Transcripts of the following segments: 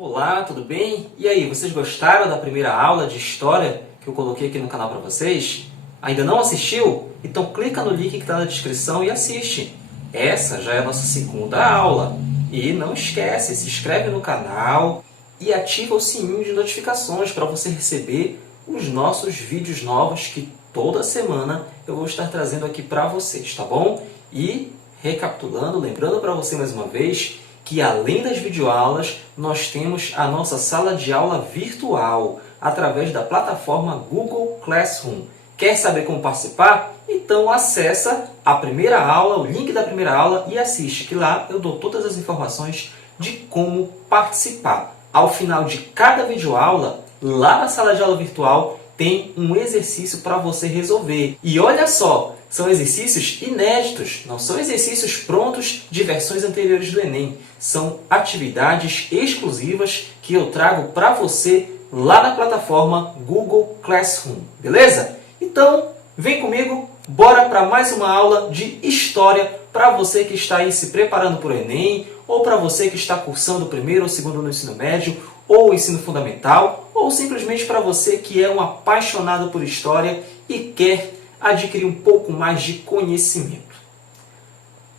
Olá, tudo bem? E aí, vocês gostaram da primeira aula de História que eu coloquei aqui no canal para vocês? Ainda não assistiu? Então clica no link que está na descrição e assiste. Essa já é a nossa segunda aula. E não esquece, se inscreve no canal e ativa o sininho de notificações para você receber os nossos vídeos novos que toda semana eu vou estar trazendo aqui para vocês, tá bom? E recapitulando, lembrando para você mais uma vez que além das videoaulas, nós temos a nossa sala de aula virtual através da plataforma Google Classroom. Quer saber como participar? Então acessa a primeira aula, o link da primeira aula e assiste, que lá eu dou todas as informações de como participar. Ao final de cada videoaula, lá na sala de aula virtual, tem um exercício para você resolver. E olha só, são exercícios inéditos, não são exercícios prontos de versões anteriores do Enem. São atividades exclusivas que eu trago para você lá na plataforma Google Classroom, beleza? Então, vem comigo, bora para mais uma aula de História para você que está aí se preparando para o Enem, ou para você que está cursando o primeiro ou segundo no ensino médio, ou ensino fundamental, ou simplesmente para você que é um apaixonado por História e quer adquirir um pouco mais de conhecimento.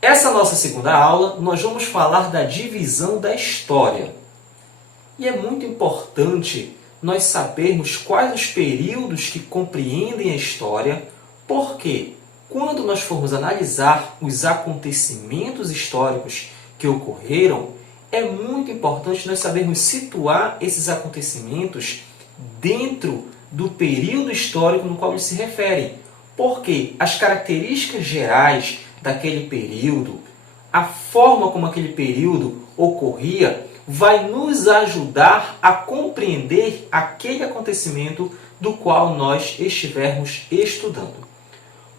Essa nossa segunda aula, nós vamos falar da divisão da História. E é muito importante nós sabermos quais os períodos que compreendem a História, porque quando nós formos analisar os acontecimentos históricos que ocorreram, é muito importante nós sabermos situar esses acontecimentos dentro do período histórico no qual eles se referem. Porque as características gerais daquele período, a forma como aquele período ocorria, vai nos ajudar a compreender aquele acontecimento do qual nós estivermos estudando.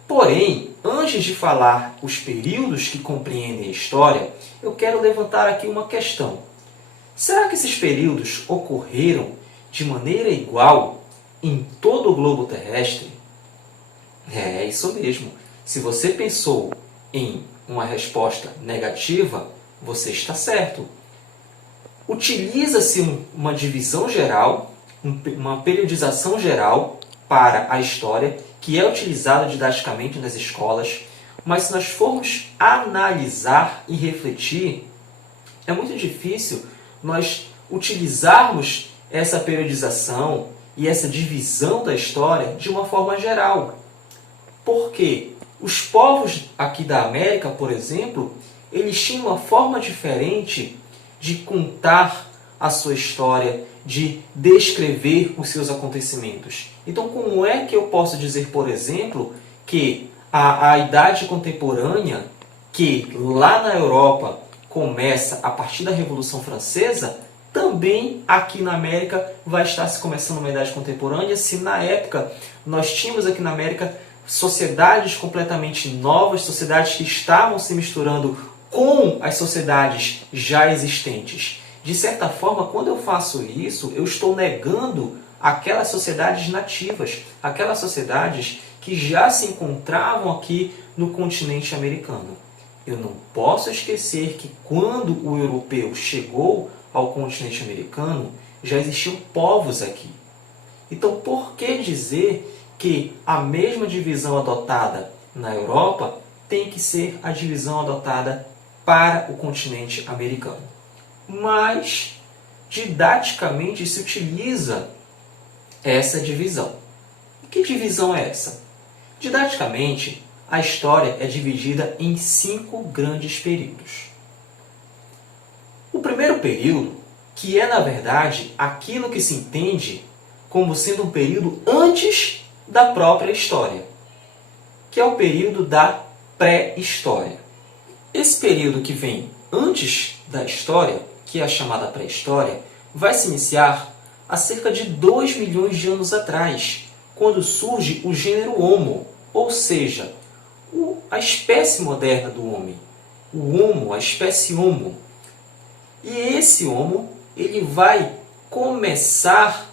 Porém, antes de falar os períodos que compreendem a história, eu quero levantar aqui uma questão. Será que esses períodos ocorreram de maneira igual em todo o globo terrestre? É isso mesmo. Se você pensou em uma resposta negativa, você está certo. Utiliza-se uma divisão geral, uma periodização geral para a história, que é utilizada didaticamente nas escolas, mas se nós formos analisar e refletir, é muito difícil nós utilizarmos essa periodização e essa divisão da história de uma forma geral. Porque os povos aqui da América, por exemplo, eles tinham uma forma diferente de contar a sua história, de descrever os seus acontecimentos. Então, como é que eu posso dizer, por exemplo, que a Idade Contemporânea, que lá na Europa começa a partir da Revolução Francesa, também aqui na América vai estar se começando uma Idade Contemporânea, se na época nós tínhamos aqui na América sociedades completamente novas, sociedades que estavam se misturando com as sociedades já existentes. De certa forma, quando eu faço isso, eu estou negando aquelas sociedades nativas, aquelas sociedades que já se encontravam aqui no continente americano. Eu não posso esquecer que quando o europeu chegou ao continente americano, já existiam povos aqui. Então, por que dizer que a mesma divisão adotada na Europa tem que ser a divisão adotada para o continente americano? Mas, didaticamente, se utiliza essa divisão. E que divisão é essa? Didaticamente, a história é dividida em 5 grandes períodos. O primeiro período, que é, na verdade, aquilo que se entende como sendo um período antes da própria história, que é o período da pré-história. Esse período que vem antes da história, que é a chamada pré-história, vai se iniciar há cerca de 2 milhões de anos atrás, quando surge o gênero Homo, ou seja, a espécie moderna do homem, o Homo, a espécie Homo. E esse Homo, ele vai começar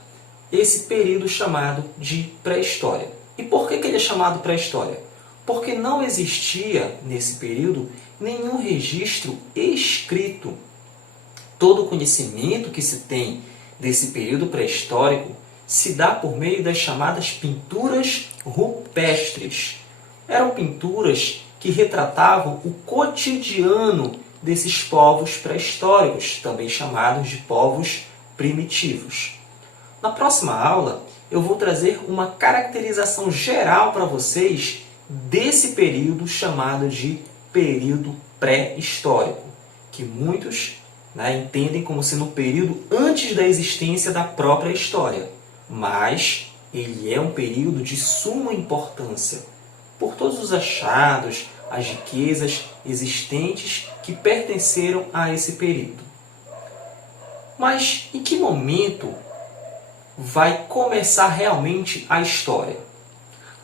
esse período chamado de pré-história. E por que ele é chamado pré-história? Porque não existia, nesse período, nenhum registro escrito Todo o conhecimento que se tem desse período pré-histórico se dá por meio das chamadas pinturas rupestres. Eram pinturas que retratavam o cotidiano desses povos pré-históricos, também chamados de povos primitivos. Na próxima aula, eu vou trazer uma caracterização geral para vocês desse período chamado de período pré-histórico, que muitos entendem como sendo um período antes da existência da própria história. Mas ele é um período de suma importância, por todos os achados, as riquezas existentes que pertenceram a esse período. Mas em que momento vai começar realmente a história?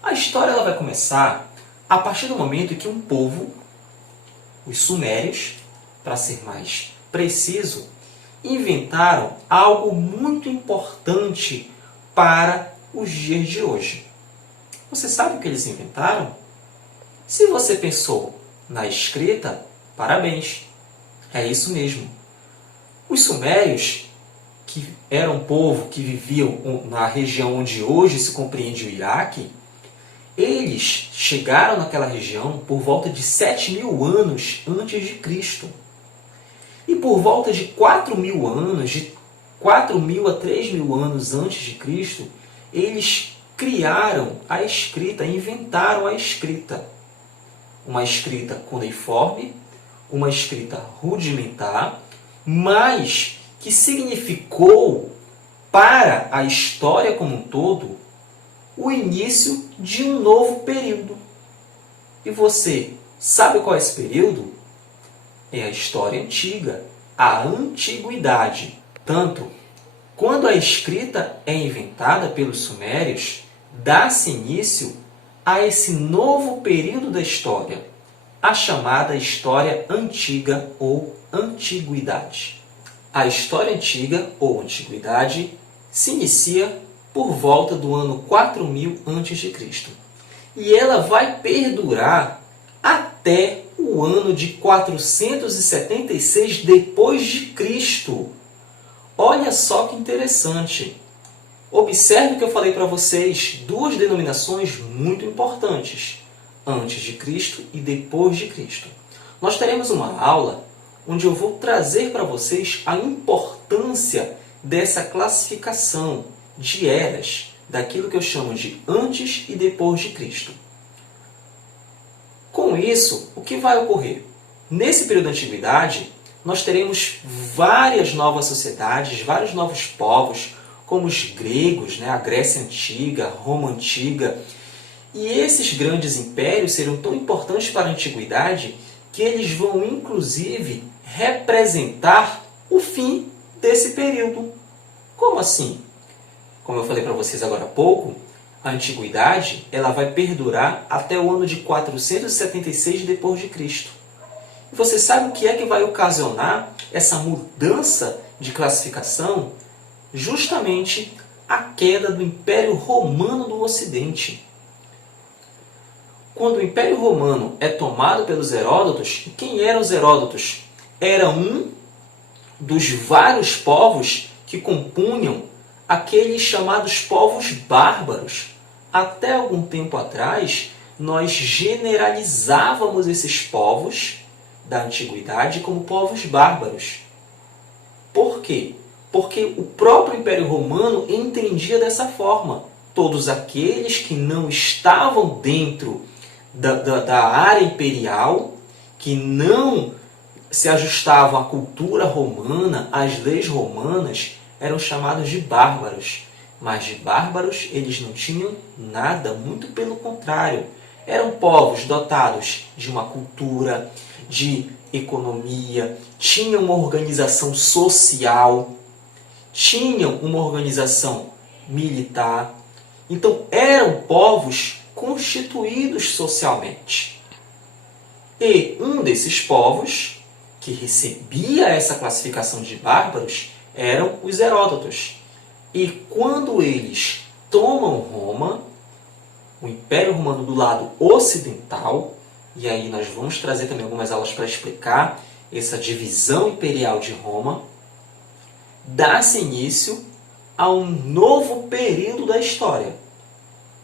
A história ela vai começar a partir do momento em que um povo, os sumérios, para ser mais preciso, inventaram algo muito importante para os dias de hoje. Você sabe o que eles inventaram? Se você pensou na escrita, parabéns! É isso mesmo. Os sumérios, que eram um povo que viviam na região onde hoje se compreende o Iraque, eles chegaram naquela região por volta de 7.000 anos antes de Cristo. E por volta de 4.000 anos, de 4.000 a 3.000 anos antes de Cristo, eles criaram a escrita, inventaram a escrita. Uma escrita cuneiforme, uma escrita rudimentar, mas que significou para a história como um todo o início de um novo período. E você sabe qual é esse período? É a história antiga, a antiguidade. Tanto, quando a escrita é inventada pelos sumérios, dá-se início a esse novo período da história, a chamada história antiga ou antiguidade. A história antiga ou antiguidade se inicia por volta do ano 4000 a.C. e ela vai perdurar até o ano de 476 depois de Cristo. Olha só que interessante. Observe o que eu falei para vocês, duas denominações muito importantes, antes de Cristo e depois de Cristo. Nós teremos uma aula onde eu vou trazer para vocês a importância dessa classificação de eras, daquilo que eu chamo de antes e depois de Cristo. Com isso, o que vai ocorrer? Nesse período da Antiguidade, nós teremos várias novas sociedades, vários novos povos, como os gregos, a Grécia Antiga, Roma Antiga. E esses grandes impérios serão tão importantes para a Antiguidade que eles vão, inclusive, representar o fim desse período. Como assim? Como eu falei para vocês agora há pouco, a Antiguidade ela vai perdurar até o ano de 476 depois de Cristo. E você sabe o que é que vai ocasionar essa mudança de classificação? Justamente a queda do Império Romano do Ocidente. Quando o Império Romano é tomado pelos Heródotos, e quem eram os Heródotos? Era um dos vários povos que compunham aqueles chamados povos bárbaros. Até algum tempo atrás, nós generalizávamos esses povos da antiguidade como povos bárbaros. Por quê? Porque o próprio Império Romano entendia dessa forma. Todos aqueles que não estavam dentro da área imperial, que não se ajustavam à cultura romana, às leis romanas, eram chamados de bárbaros. Mas de bárbaros eles não tinham nada, muito pelo contrário. Eram povos dotados de uma cultura, de economia, tinham uma organização social, tinham uma organização militar. Então eram povos constituídos socialmente. E um desses povos que recebia essa classificação de bárbaros eram os Heródotos. E quando eles tomam Roma, o Império Romano do lado ocidental, e aí nós vamos trazer também algumas aulas para explicar essa divisão imperial de Roma, dá-se início a um novo período da história.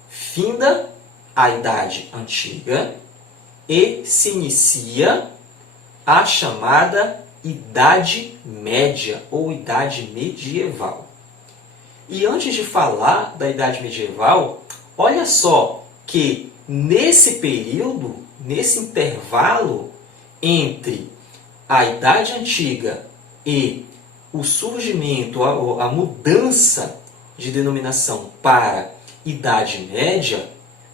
Finda a Idade Antiga e se inicia a chamada Idade Média ou Idade Medieval. E antes de falar da Idade Medieval, olha só que nesse período, nesse intervalo entre a Idade Antiga e o surgimento, a mudança de denominação para Idade Média,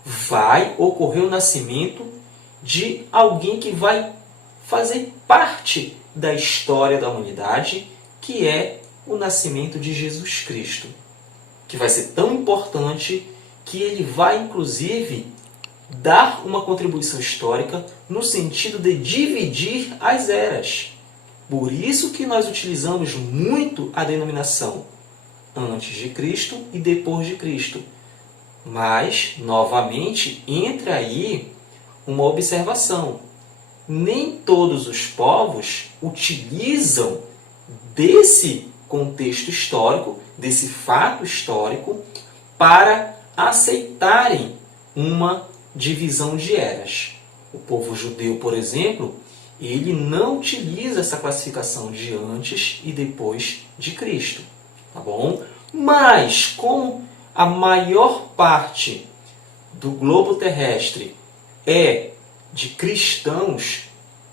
vai ocorrer o nascimento de alguém que vai fazer parte da história da humanidade, que é o nascimento de Jesus Cristo, que vai ser tão importante que ele vai, inclusive, dar uma contribuição histórica no sentido de dividir as eras. Por isso que nós utilizamos muito a denominação antes de Cristo e depois de Cristo. Mas, novamente, entra aí uma observação. Nem todos os povos utilizam desse contexto histórico, desse fato histórico, para aceitarem uma divisão de eras. O povo judeu, por exemplo, ele não utiliza essa classificação de antes e depois de Cristo, tá bom? Mas, como a maior parte do globo terrestre é de cristãos,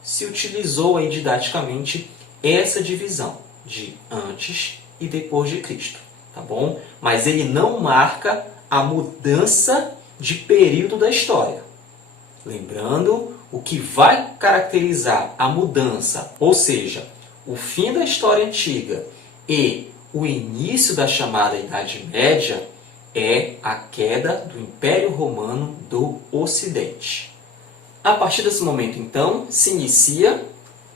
se utilizou aí didaticamente essa divisão de antes e depois de Cristo, tá bom? Mas ele não marca a mudança de período da história. Lembrando, o que vai caracterizar a mudança, ou seja, o fim da história antiga e o início da chamada Idade Média, é a queda do Império Romano do Ocidente. A partir desse momento, então, se inicia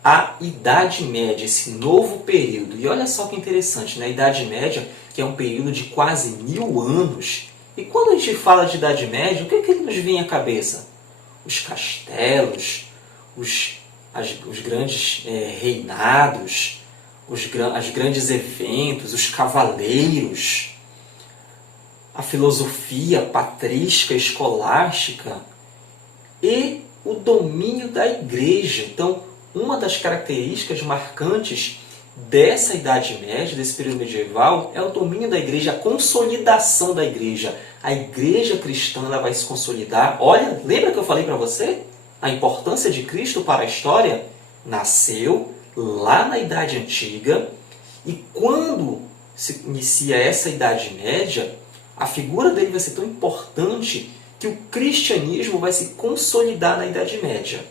a Idade Média, esse novo período. E olha só que interessante, né? A Idade Média, que é um período de quase 1000 anos. E quando a gente fala de Idade Média, o que nos vem à cabeça? Os castelos, os grandes reinados, os grandes eventos, os cavaleiros, a filosofia patrística, escolástica e o domínio da igreja. Então, uma das características marcantes dessa Idade Média, desse período medieval, é o domínio da igreja, a consolidação da igreja. A igreja cristã ela vai se consolidar. Olha, lembra que eu falei para você? A importância de Cristo para a história nasceu lá na Idade Antiga, e quando se inicia essa Idade Média, a figura dele vai ser tão importante que o cristianismo vai se consolidar na Idade Média.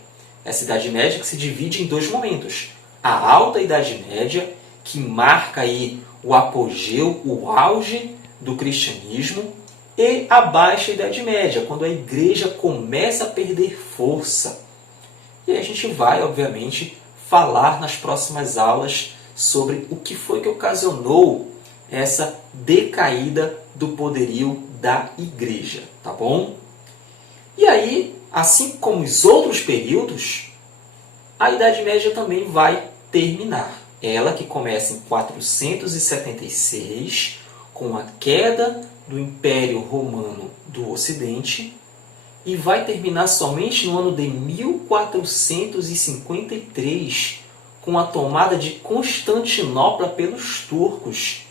Essa Idade Média que se divide em dois momentos. A Alta Idade Média, que marca aí o apogeu, o auge do cristianismo, e a Baixa Idade Média, quando a igreja começa a perder força. E aí a gente vai, obviamente, falar nas próximas aulas sobre o que foi que ocasionou essa decaída do poderio da igreja, tá bom? E aí, assim como os outros períodos, a Idade Média também vai terminar. Ela que começa em 476, com a queda do Império Romano do Ocidente, e vai terminar somente no ano de 1453, com a tomada de Constantinopla pelos turcos.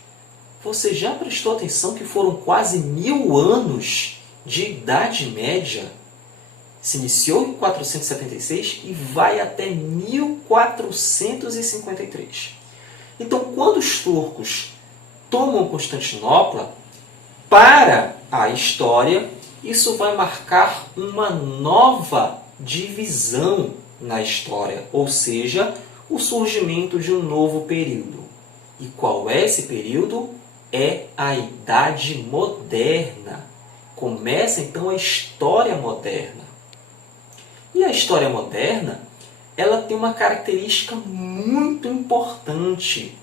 Você já prestou atenção que foram quase 1000 anos de Idade Média? Se iniciou em 476 e vai até 1453. Então, quando os turcos tomam Constantinopla, para a história, isso vai marcar uma nova divisão na história, ou seja, o surgimento de um novo período. E qual é esse período? É a Idade Moderna. Começa então a história moderna. E a história moderna, ela tem uma característica muito importante,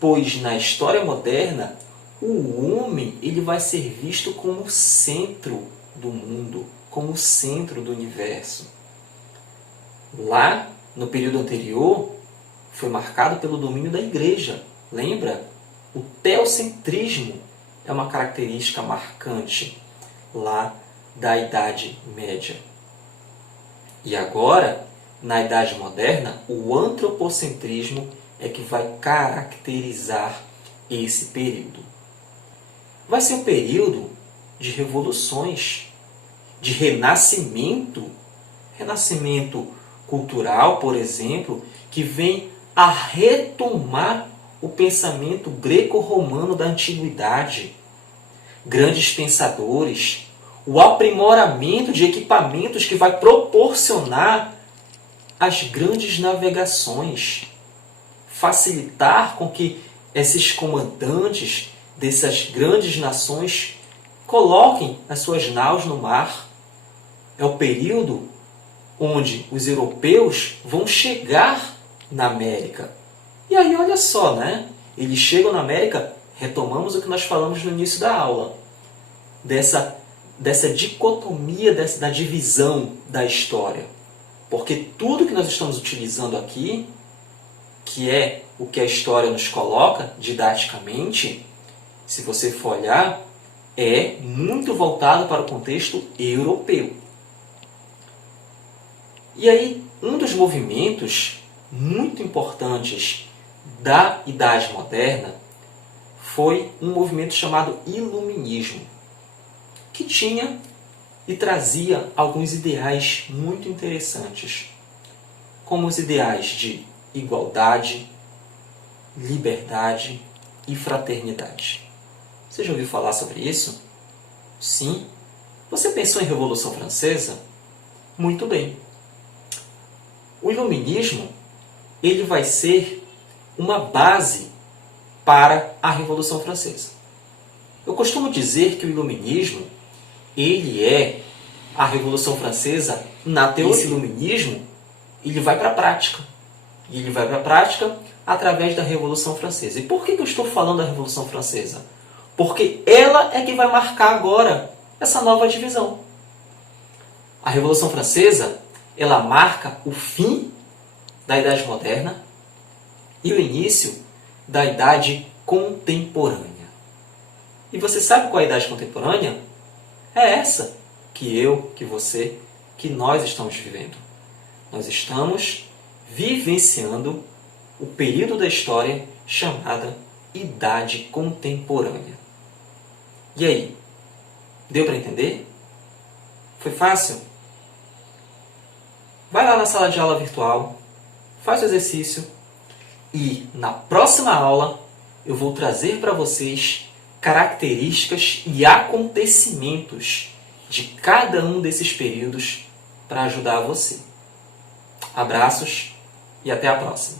pois na história moderna, o homem ele vai ser visto como o centro do mundo, como o centro do universo. Lá, no período anterior, foi marcado pelo domínio da igreja. Lembra? O teocentrismo é uma característica marcante lá da Idade Média. E agora, na Idade Moderna, o antropocentrismo é que vai caracterizar esse período. Vai ser um período de revoluções, de renascimento cultural, por exemplo, que vem a retomar o pensamento greco-romano da antiguidade. Grandes pensadores, o aprimoramento de equipamentos que vai proporcionar as grandes navegações, facilitar com que esses comandantes dessas grandes nações coloquem as suas naus no mar. É o período onde os europeus vão chegar na América. E aí, olha só, né? Eles chegam na América, retomamos o que nós falamos no início da aula, dessa dicotomia, da divisão da história. Porque tudo que nós estamos utilizando aqui, que é o que a história nos coloca didaticamente, se você for olhar, é muito voltado para o contexto europeu. E aí, um dos movimentos muito importantes da Idade Moderna foi um movimento chamado Iluminismo, que tinha e trazia alguns ideais muito interessantes, como os ideais de igualdade, liberdade e fraternidade. Você já ouviu falar sobre isso? Sim? Você pensou em Revolução Francesa? Muito bem. O Iluminismo ele vai ser uma base para a Revolução Francesa. Eu costumo dizer que o Iluminismo ele é a Revolução Francesa na teoria. Esse Iluminismo ele vai para a prática. E ele vai para a prática através da Revolução Francesa. E por que eu estou falando da Revolução Francesa? Porque ela é que vai marcar agora essa nova divisão. A Revolução Francesa ela marca o fim da Idade Moderna e o início da Idade Contemporânea. E você sabe qual é a Idade Contemporânea? É essa que eu, que você, que nós estamos vivendo. Nós estamos vivenciando o período da história chamada Idade Contemporânea. E aí? Deu para entender? Foi fácil? Vai lá na sala de aula virtual, faz o exercício e na próxima aula eu vou trazer para vocês características e acontecimentos de cada um desses períodos para ajudar você. Abraços e até a próxima!